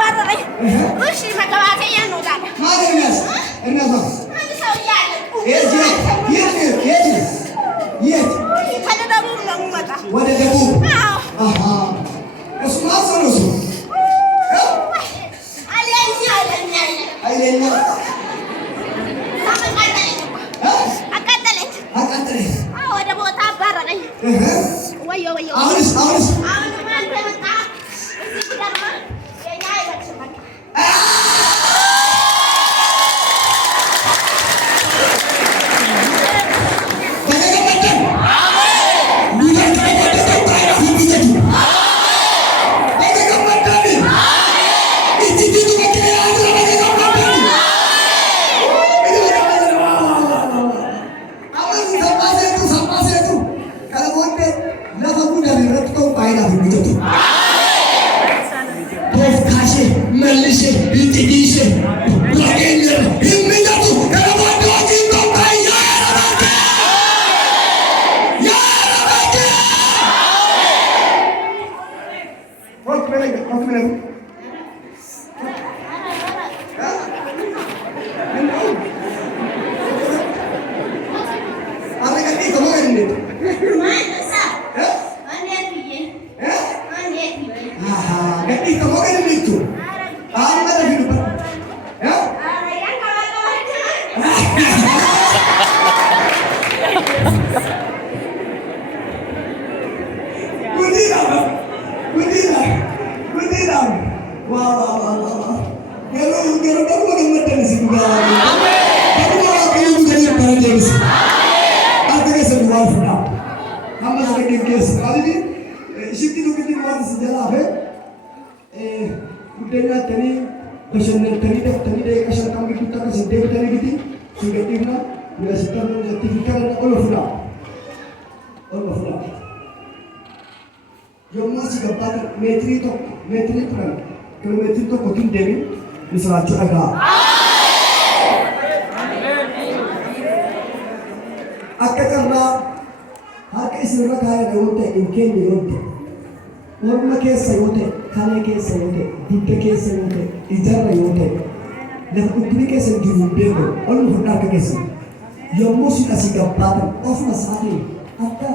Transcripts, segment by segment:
አባረረኝ። እሺ መቀባቴ ያን ነው ዛሬ ማገኛስ እናቷ አንድ ሰው ያለ የት ከደቡብ ነው የሚመጣ ወደ ደቡብ አዎ እሱ ማሰው ነው እሱ አይለኛ አቃጠለኝ ወደ ቦታ አባረረኝ። ወዮ አሁንስ አሁን ማን ተመጣ እዚህ ደግሞ የኛ አይበችም በቃ kilometri tokko tun deemi misraachuu dhagaa. Akka carraa harka isinirra kaayame yoo ta'e hin keenya yoo ta'e morma keessa yoo ta'e kalee keessa yoo ta'e dugda keessa yoo ta'e ijarra yoo ta'e lafa dhukkubni keessa jiru hin beeku ol fudhaa akka keessa yommuu sin asii gabbaatan ofuma isaatiin akka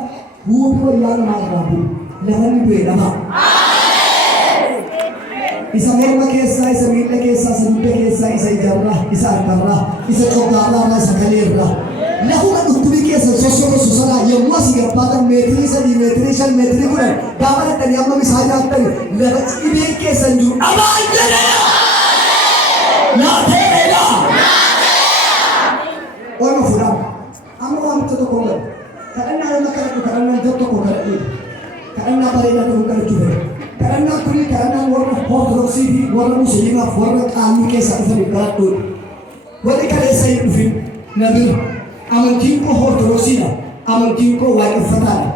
huubii wayyaa namaa irraa bu'u lafa ni bu'e namaa. Isa morma keessaa, isa miila keessaa, isa dugda keessaa, isa ijarraa, isa harkarraa, isa coggaarraa, isa kaleerraa. Lafuma dhukkubii keessa sosochosu sana yommuu asii gabbaatan meetirii 3, meetirii 5, meetirii 10 gaafa dhaqanii amma misaa nyaattan lafa dhibeen keessa hin jiru. Abaan jedhee! Naateedha! Oolma fuudhaa. Amma waamicha tokko godhe. Kadhannaa nama kadhadhu kadhannaan iddoo tokko kadhadhuudha. Kadhannaa bareedaa ta'uu kadhachuu fedha. Kadhannaan kuni kadhannaan warra Ortodoksii fi warra Musliimaaf warra qaamni keessaa dhufanii kadhadhuudha. Warri kaleessa hin dhufin na bira. Amantiin koo Ortodoksiidha. Amantiin koo waaqeffataadha.